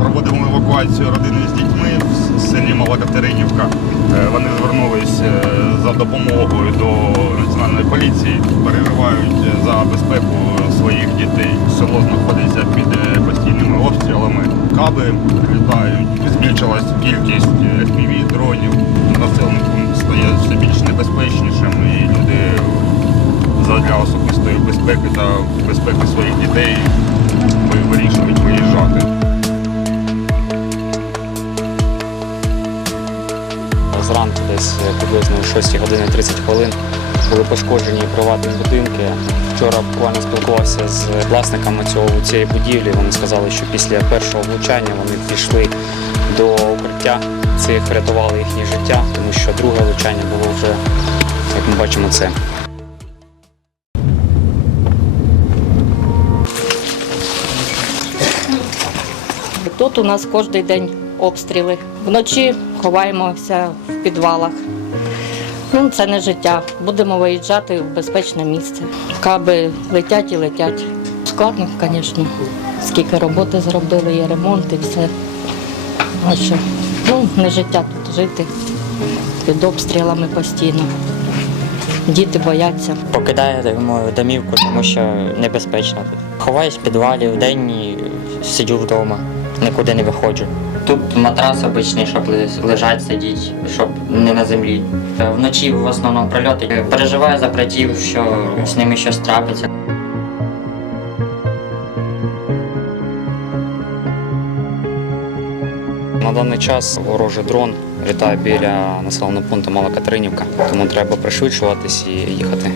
проводимо евакуацію родини з дітьми в селі Мала Катеринівка. Е, вони звернулися е, за допомогою до національної поліції, переживають е, за безпеку своїх дітей. Село знаходиться під постійними обстрілами, каби літають, збільшилась кількість fpv дронів. Населення стає все більш небезпечнішим і люди для особистої безпеки та безпеки своїх дітей вирішують виїжджати. Зранку десь приблизно о 6 години 30 хвилин були пошкоджені приватні будинки. Вчора буквально спілкувався з власниками цього цієї будівлі. Вони сказали, що після першого влучання вони пішли до укриття. Цих врятували їхнє життя, тому що друге влучання було вже, як ми бачимо, це. Тут у нас кожен день обстріли. Вночі ховаємося в підвалах. Ну, це не життя. Будемо виїжджати в безпечне місце. Каби летять і летять. Складно, звісно. Скільки роботи зробили, є ремонт і все. А що? Ну, не життя тут жити. Під обстрілами постійно. Діти бояться. Покидаємо домівку, тому що небезпечно тут. Ховаюсь в підвалі в день і сиджу вдома, нікуди не виходжу. Тут матрас обичний, щоб лежать, сидіти, щоб не на землі. Е, Вночі в основному прильоти. Переживаю за братів, що з ними щось трапиться. На даний час ворожий дрон літає біля населеного пункту Мала Катеринівка, тому треба пришвидшуватись і їхати.